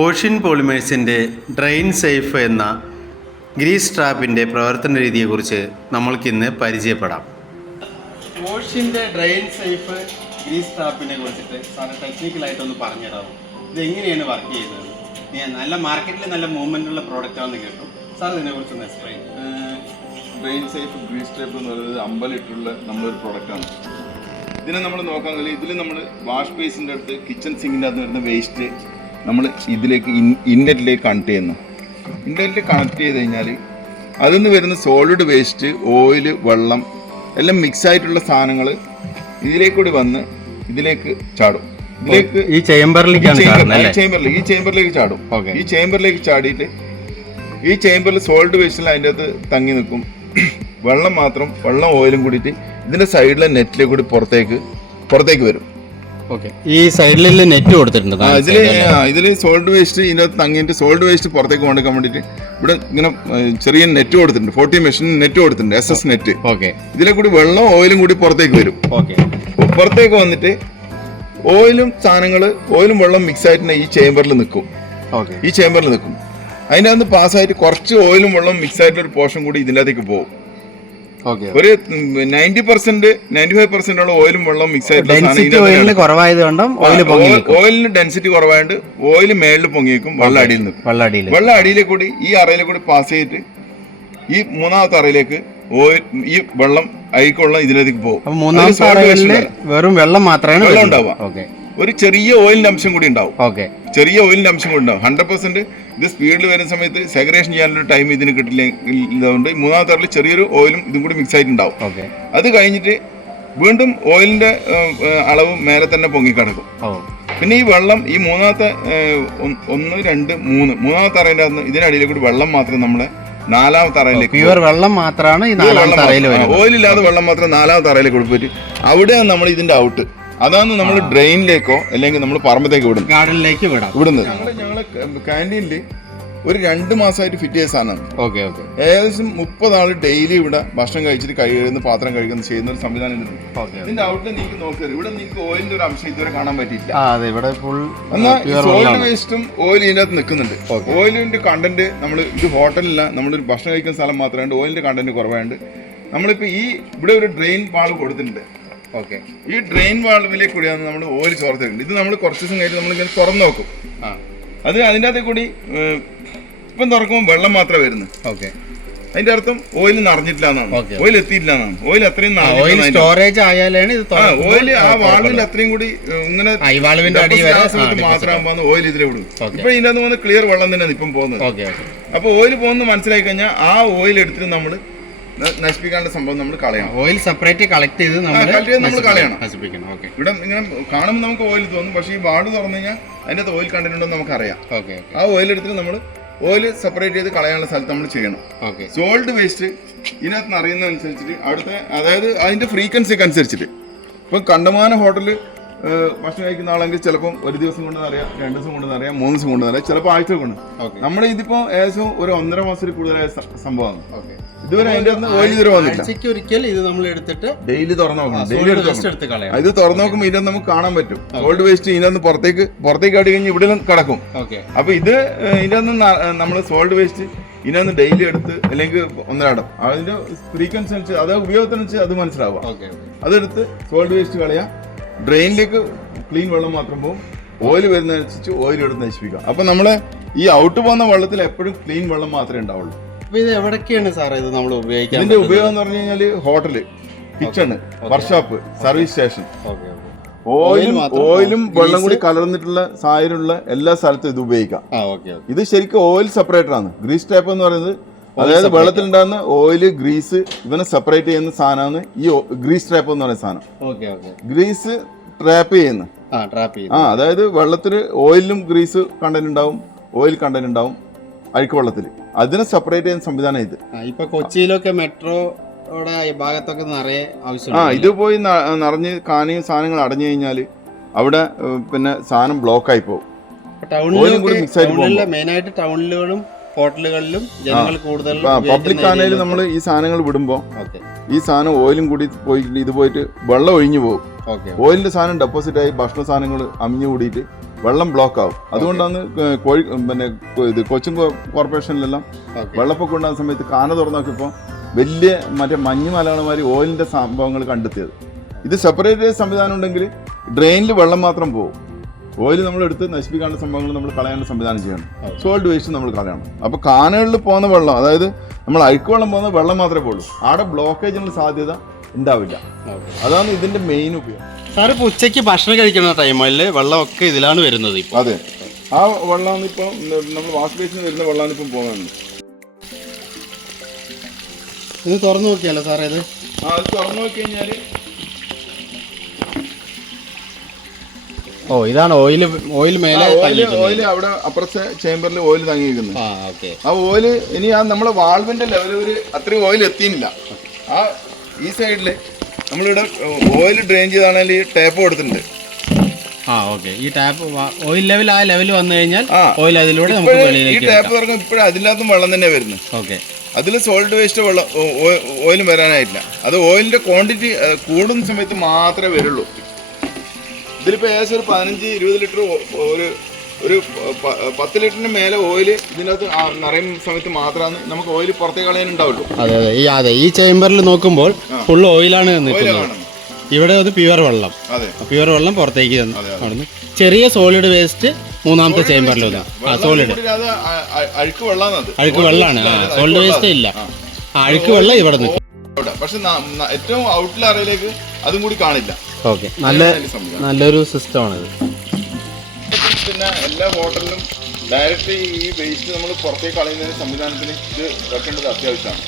Ocean പോളിമേഴ്സിൻ്റെ drain safe എന്ന Greece ട്രാപ്പിൻ്റെ പ്രവർത്തന രീതിയെക്കുറിച്ച് നമ്മൾക്കിന്ന് പരിചയപ്പെടാം. ഓഷ്യൻ്റെ ഡ്രെയിൻ സേഫ് ഗ്രീസ് ട്രാപ്പിനെ കുറിച്ചിട്ട് സാറ് ടെക്നിക്കലായിട്ടൊന്ന് പറഞ്ഞുതരാമോ? ഇതെങ്ങനെയാണ് വർക്ക് ചെയ്യുന്നത്? നല്ല മാർക്കറ്റിൽ നല്ല മൂവ്മെൻ്റുള്ള പ്രോഡക്റ്റാണെന്ന് കേട്ടു. സാർ ഇതിനെക്കുറിച്ചൊന്ന് explain. Drain safe grease trap എന്ന് പറയുന്നത് 50 ലിറ്ററുള്ള നമ്മളൊരു പ്രോഡക്റ്റാണ്. ഇതിനെ നമ്മൾ നോക്കാൻ കഴിയും. ഇതിൽ നമ്മൾ വാഷ് ബേസിൻ്റെ അടുത്ത് കിച്ചൺ സിങ്കിൻ്റെ അകത്ത് വരുന്ന വേസ്റ്റ് നമ്മൾ ഇതിലേക്ക് ഇൻലെറ്റിലേക്ക് കണക്ട് ചെയ്യുന്നു. ഇൻലെറ്റിൽ കണക്ട് ചെയ്ത് കഴിഞ്ഞാൽ അതിൽ നിന്ന് വരുന്ന സോളിഡ് വേസ്റ്റ്, ഓയിൽ, വെള്ളം എല്ലാം മിക്സ് ആയിട്ടുള്ള സാധനങ്ങൾ ഇതിലേക്കൂടി വന്ന് ഇതിലേക്ക് ചാടും. ഇതിലേക്ക് ഈ ചേമ്പറിലേക്ക് ചാടും. ഈ ചേമ്പറിലേക്ക് ചാടിയിട്ട് ഈ ചേമ്പറിൽ സോളിഡ് വേസ്റ്റിൽ അതിൻ്റെ അകത്ത് തങ്ങി നിൽക്കും. വെള്ളം ഓയിലും കൂടിയിട്ട് ഇതിൻ്റെ സൈഡിലെ നെറ്റിലേക്ക് കൂടി പുറത്തേക്ക് വരും. ഈ സൈഡിൽ നെറ്റ് കൊടുത്തിട്ടുണ്ട്. ഇതിൽ സോളിഡ് വേസ്റ്റ് ഇതിനകത്ത് തങ്ങിയിട്ട് സോളിഡ് വേസ്റ്റ് പുറത്തേക്ക് കൊണ്ടുവയ്ക്കാൻ വേണ്ടിയിട്ട് ഇവിടെ ഇങ്ങനെ ചെറിയ നെറ്റ് കൊടുത്തിട്ടുണ്ട്. 40 മെഷീൻ നെറ്റ് കൊടുത്തിട്ടുണ്ട്, SS നെറ്റ്. ഇതിലെ കൂടി വെള്ളം ഓയിലും കൂടി പുറത്തേക്ക് വരും. പുറത്തേക്ക് വന്നിട്ട് ഓയിലും വെള്ളം മിക്സ് ആയിട്ട് ഈ ചേമ്പറിൽ നിൽക്കും. അതിൻ്റെ അകത്ത് പാസ്സായിട്ട് കുറച്ച് ഓയിലും വെള്ളം മിക്സ് ആയിട്ടുള്ള ഒരു പോർഷൻ കൂടി ഇതിൻ്റെ അകത്തേക്ക് പോകും. ഒരു 95% ഓയിലും വെള്ളം മിക്സ് ആയിട്ടുള്ള ഓയിലിന് ഡെൻസിറ്റി കുറവായതുകൊണ്ട് ഓയിൽ മേളിൽ പൊങ്ങിയേക്കും, വെള്ളം അടിയിൽ നിൽക്കും. വെള്ളം അടിയിലെ കൂടി ഈ അറയിലെ കൂടി പാസ് ചെയ്തിട്ട് ഈ മൂന്നാമത്തെ അറയിലേക്ക് ഈ വെള്ളം അഴിക്കുള്ള ഇതിലേക്ക് പോകും. വെറും വെള്ളം മാത്രമേ വെള്ളം ഉണ്ടാവുക. ഒരു ചെറിയ ഓയിലിന്റെ അംശം കൂടി ഉണ്ടാവും. 100% ഇത് സ്പീഡിൽ വരുന്ന സമയത്ത് സെഗ്രേഷൻ ചെയ്യാനുള്ള ടൈം ഇതിന് കിട്ടില്ലതുകൊണ്ട് മൂന്നാമത്തെ അറയിൽ ചെറിയൊരു ഓയിലും ഇതും കൂടി മിക്സ് ആയിട്ടുണ്ടാവും. അത് കഴിഞ്ഞിട്ട് വീണ്ടും ഓയിലിന്റെ അളവ് മേലെ തന്നെ പൊങ്ങിക്കിടക്കും. പിന്നെ ഈ വെള്ളം ഈ മൂന്നാമത്തെ 1, 2, 3 മൂന്നാമത്തെ അറയിൻ്റെ അകത്ത് ഇതിനടിയിലെ കൂടി വെള്ളം മാത്രം നമ്മളെ നാലാമത്തെ അറയിലേക്ക് വെള്ളം മാത്രമാണ് ഓയിലില്ലാതെ വെള്ളം മാത്രം നാലാമത്തെ അറയിലേക്ക് കൊടുത്തിട്ട് അവിടെയാണ് നമ്മൾ ഇതിന്റെ ഔട്ട്. അതാണ് നമ്മൾ ഡ്രെയിനിലേക്കോ അല്ലെങ്കിൽ നമ്മൾ പറമ്പത്തേക്ക് വിടുന്നത്. ഞങ്ങളെ ക്യാൻറ്റീനിൽ ഒരു 2 മാസമായിട്ട് ഫിറ്റ് ചെയ്ത സാധനമാണ്. ഏകദേശം 30 ആൾ ഡെയിലി ഇവിടെ ഭക്ഷണം കഴിച്ചിട്ട് കഴിയുന്ന പാത്രം കഴിക്കുന്ന ചെയ്യുന്ന ഒരു സംവിധാനം ഇതിന്റെ ഔട്ടിൽ നിങ്ങൾക്ക് നോക്കിയത് ഇവിടെ നിങ്ങൾക്ക് ഓയിലിന്റെ ഒരു അംശം ഇതുവരെ കാണാൻ പറ്റിയില്ല. എന്നാൽ സോളിഡ് വേസ്റ്റും ഓയിൽ ഇതിനകത്ത് നിൽക്കുന്നുണ്ട്. ഓയിലിന്റെ കണ്ടന്റ് നമ്മൾ ഇത് ഹോട്ടലില്ല, നമ്മളൊരു ഭക്ഷണം കഴിക്കുന്ന സ്ഥലം മാത്രമായിട്ട് ഓയിലിന്റെ കണ്ടന്റ് കുറവായതുകൊണ്ട് നമ്മളിപ്പോൾ ഇവിടെ ഒരു ഡ്രെയിൻ വാൾവ് കൊടുത്തിട്ടുണ്ട്. ഈ ഡ്രെയിൻ വാൾവിലേക്ക് കൂടിയാണ് നമ്മൾ ഓയിൽ ചോർത്തിട്ടുണ്ട്. ഇത് നമ്മൾ കുറച്ച് ദിവസം കഴിഞ്ഞ് നമ്മളിങ്ങനെ തുറന്നു നോക്കും. അത് അതിൻ്റെ അകത്തെ കൂടി ഇപ്പം തുറക്കുമ്പോൾ വെള്ളം മാത്രമേ വരുന്നു. അതിന്റെ അർത്ഥം ഓയിൽ നിറഞ്ഞിട്ടില്ല എന്നാണ്, ഓയിൽ എത്തിയില്ല എന്നാണ്. ഓയിൽ അത്രയും സ്റ്റോറേജ് ആയാലാണ് ഓയിൽ ആ വാൾവിൽ അത്രയും കൂടി ഇങ്ങനെ മാത്രമാകുമ്പോൾ ഓയിൽ ഇതിലെ വിടും. ഇപ്പൊ ഇതിന്റെ അകത്ത് വന്ന് ക്ലിയർ വെള്ളം തന്നെയാണ് ഇപ്പം പോകുന്നത്. അപ്പൊ ഓയിൽ പോകുന്നത് മനസ്സിലാക്കി കഴിഞ്ഞാൽ ആ ഓയിൽ എടുത്തിട്ട് നമ്മൾ നശിപ്പിക്കാനുള്ള സംഭവം നമ്മൾ കളയണം. ഓയിൽ സെപ്പറേറ്റ് കളക്ട് ചെയ്ത് നമ്മൾ കളയണം. ഇവിടെ ഇങ്ങനെ കാണുമ്പോൾ നമുക്ക് ഓയിൽ തോന്നും, പക്ഷേ ഈ വാർഡ് തുറന്നു കഴിഞ്ഞാൽ അതിൻ്റെ ഓയിൽ കണ്ടന്റ് ഉണ്ടെന്ന് നമുക്കറിയാം. ആ ഓയിൽ എടുത്തിട്ട് നമ്മൾ ഓയിൽ സെപ്പറേറ്റ് ചെയ്ത് കളയാനുള്ള സ്ഥലത്ത് നമ്മൾ ചെയ്യണം. സോൾഡ് വേസ്റ്റ് ഇതിനകത്ത് അറിയുന്നതനുസരിച്ചിട്ട് അവിടുത്തെ അതായത് അതിന്റെ ഫ്രീക്വൻസിക്ക് അനുസരിച്ചിട്ട് ഇപ്പം കണ്ടമാന ഹോട്ടലിൽ ഭക്ഷണം കഴിക്കുന്ന ആളെങ്കിൽ ചിലപ്പം ഒരു ദിവസം കൊണ്ടെന്ന് അറിയാം, 2 ദിവസം കൊണ്ടെന്ന് അറിയാം, 3 ദിവസം കൊണ്ടെന്ന് അറിയാം, ചിലപ്പോൾ ആഴ്ച കൊണ്ട്. നമ്മുടെ ഇതിപ്പോ ഏകദേശം ഒരു 1.5 മാസത്തിൽ കൂടുതലായ സംഭവമാണ്. ഇതുവരെ അതിന്റെ ഓയിൽ ഇതുവരെ വന്നില്ല. ഇത് നമ്മൾ എടുത്തിട്ട് ഡെയിലി തുറന്നു നോക്കണം. ഇത് തുറന്നു നോക്കുമ്പോൾ ഇതിനകത്ത് നമുക്ക് കാണാൻ പറ്റും സോൾഡ് വേസ്റ്റ് ഇതിനകത്ത് പുറത്തേക്ക് അടി കഴിഞ്ഞ് ഇവിടെ കിടക്കും. അപ്പൊ ഇത് ഇതിനകത്ത് നമ്മൾ സോൾഡ് വേസ്റ്റ് ഇതിനകത്ത് ഡെയിലി എടുത്ത് അല്ലെങ്കിൽ ഒന്നരാടം അതിന്റെ ഫ്രീക്വൻസി അനുസരിച്ച് അത് ഉപയോഗത്തിനനുസരിച്ച് അത് മനസ്സിലാവുക. അതെടുത്ത് സോൾഡ് വേസ്റ്റ് കളയാം, ഡ്രെയിനിലേക്ക് ക്ലീൻ വെള്ളം മാത്രം പോകും. ഓയിൽ വരുന്നതനുസരിച്ച് ഓയിൽ എടുത്ത് നശിപ്പിക്കാം. അപ്പൊ നമ്മളെ ഈ ഔട്ട് പോകുന്ന വെള്ളത്തിൽ എപ്പോഴും ക്ലീൻ വെള്ളം മാത്രമേ ഉണ്ടാവുള്ളൂ. ഇത് എവിടൊക്കെയാണ് സാർ ഇത് നമ്മൾ ഉപയോഗിക്കുക? ഇതിന്റെ ഉപയോഗം എന്ന് പറഞ്ഞു കഴിഞ്ഞാൽ hotel, kitchen, workshop, service station, ഓയിലും വെള്ളം കൂടി കലർന്നിട്ടുള്ള സായലുള്ള എല്ലാ സ്ഥലത്തും ഇത് ഉപയോഗിക്കാം. ഇത് ശരിക്കും ഓയിൽ സെപ്പറേറ്റർ ആണ്. ഗ്രീസ് ട്രാപ്പ് എന്ന് പറയുന്നത് അതായത് വെള്ളത്തിലുണ്ടാകുന്ന ഓയിൽ, ഗ്രീസ് ഇവനെ സെപ്പറേറ്റ് ചെയ്യുന്ന സാധനമാണ് ഈ ഗ്രീസ് ട്രാപ്പ് എന്ന് പറയുന്ന സാധനം. ഗ്രീസ് ട്രാപ്പ് ചെയ്യുന്ന അതായത് വെള്ളത്തിൽ ഓയിലും ഗ്രീസ് കണ്ടന്റ് ഉണ്ടാവും, ഓയിൽ കണ്ടന്റ് ഉണ്ടാവും അഴുക്ക് വെള്ളത്തിൽ. അതിനെ സെപ്പറേറ്റ് ചെയ്യുന്ന സംവിധാനം ഇത്. ഇപ്പൊ കൊച്ചിയിലൊക്കെ മെട്രോ ഭാഗത്തൊക്കെ നിറയെ ആവശ്യം. ഇത് പോയി നിറഞ്ഞ് കാനിയും സാധനങ്ങൾ അടഞ്ഞു കഴിഞ്ഞാൽ അവിടെ പിന്നെ സാധനം ബ്ലോക്ക് ആയി പോകും. മെയിനായിട്ട് ടൗണിലും ഹോട്ടലുകളിലും ജനങ്ങൾ കൂടുതൽ പബ്ലിക് ആണെങ്കിലും നമ്മൾ ഈ സാധനങ്ങൾ വിടുമ്പോൾ ഈ സാധനം ഓയിലും കൂടി പോയിട്ട് ഇത് പോയിട്ട് വെള്ളം ഒഴിഞ്ഞു പോകും. ഓയിലിന്റെ സാധനം ഡെപ്പോസിറ്റ് ആയി ഭക്ഷണ സാധനങ്ങൾ അമിഞ്ഞു കൂടിയിട്ട് വെള്ളം ബ്ലോക്ക് ആവും. അതുകൊണ്ടാണ് പിന്നെ കൊച്ചിൻ കോർപ്പറേഷനിലെല്ലാം വെള്ളപ്പൊക്കം ഉണ്ടാകുന്ന സമയത്ത് കാന തുറന്നു നോക്കിയപ്പോൾ വലിയ മറ്റേ മഞ്ഞുമലകളുമാതിരി ഓയിലിന്റെ സംഭവങ്ങൾ കണ്ടെത്തിയത്. ഇത് സെപ്പറേറ്റ് സംവിധാനം ഉണ്ടെങ്കിൽ ഡ്രെയിനിൽ വെള്ളം മാത്രം പോകും. ഓയിൽ നമ്മൾ എടുത്ത് നശിപ്പിക്കാനുള്ള സംഭവങ്ങൾ നമ്മൾ കളയാനുള്ള സംവിധാനം ചെയ്യണം. സോൾട്ട് വേസ്റ്റ് നമ്മൾ കളയണം. അപ്പോൾ കാനകളിൽ പോകുന്ന വെള്ളം, അതായത് നമ്മൾ അഴുക്ക് വെള്ളം പോകുന്ന വെള്ളം മാത്രമേ പോകുള്ളൂ. അവിടെ ബ്ലോക്കേജിനുള്ള സാധ്യത ഉണ്ടാവില്ല. അതാണ് ഇതിന്റെ മെയിൻ ഉപയോഗം. സാർ ഇപ്പോൾ ഉച്ചയ്ക്ക് ഭക്ഷണം കഴിക്കുന്ന ടൈമിൽ വെള്ളമൊക്കെ ഇതിലാണ് വരുന്നത്. അതെ, ആ വെള്ളമാണ് ഇപ്പം നമ്മൾ വാഷ് ബേസിന് വരുന്ന വെള്ളമാണ് ഇപ്പം പോകുന്നത്. ഇത് തുറന്നു നോക്കിയല്ലോ സാറേ ഇത്? അത് തുറന്നു നോക്കി കഴിഞ്ഞാൽ ഇതാണ് ഓയിൽ മേലെ ഓയിൽ അവിടെ അപ്പുറത്തെ ചേമ്പറിൽ ഓയിൽ തങ്ങിയിരിക്കുന്നത്. ആ ഓയിൽ ഇനി ആ നമ്മുടെ വാൾവിന്റെ ലെവൽ ഒരു അത്രയും ഓയിൽ എത്തിയില്ല. ആ ഈ സൈഡില് നമ്മളിവിടെ ഓയിൽ ഡ്രെയിൻ ചെയ്താണെങ്കിൽ ഈ ടാപ്പ് കൊടുത്തിട്ടുണ്ട്. ഈ ടാപ്പ് ഓയിൽ ലെവൽ ആ ലെവൽ വന്നു കഴിഞ്ഞാൽ ഓയിൽ അതിലൂടെ ഈ ടാപ്പ് തുറക്കും. ഇപ്പോഴും അതിനകത്തും വെള്ളം തന്നെ വരുന്നത്. അതിൽ സോൾട്ട് വേസ്റ്റ് വെള്ളം ഓയിലും വരാനായിട്ടില്ല. അത് ഓയിലിന്റെ ക്വാണ്ടിറ്റി കൂടുന്ന സമയത്ത് മാത്രമേ വരുള്ളൂ. ഇതിലിപ്പോൾ ഏകദേശം ഒരു 15-20 ലിറ്റർ ഒരു 10 ലിറ്ററിന് മേലെ ഓയിൽ ഇതിനകത്ത് നിറയുന്ന സമയത്ത് മാത്രമാണ് നമുക്ക് ഓയിൽ പുറത്തേക്ക് കളയാനുണ്ടാവുള്ളൂ. അതെ, ഈ ചേമ്പറിൽ നോക്കുമ്പോൾ ഫുൾ ഓയിലാണ് നിൽക്കുന്നത്. ഇവിടെ അത് പ്യുവർ വെള്ളം. പ്യുവർ വെള്ളം പുറത്തേക്ക് ചെറിയ സോളിഡ് വേസ്റ്റ് മൂന്നാമത്തെ ചേമ്പറിൽ സോളിഡ് അഴുക്ക് വെള്ളമാണ്. അഴുക്ക് വെള്ളമാണ്, സോളിഡ് വേസ്റ്റ് ഇല്ല. അഴുക്ക് വെള്ളം ഇവിടെ നിൽക്കും. പക്ഷെ ഏറ്റവും ഔട്ട്ലെ അറയിലേക്ക് അതും കൂടി കാണില്ല. നല്ലൊരു സിസ്റ്റമാണിത്. പിന്നെ എല്ലാ ഹോട്ടലിലും ഡയറക്റ്റ് ഈ വേസ്റ്റ് നമ്മൾ പുറത്തേക്ക് കളയുന്നതിന് സംവിധാനത്തിന് ഇത് വെക്കേണ്ടത് അത്യാവശ്യമാണ്.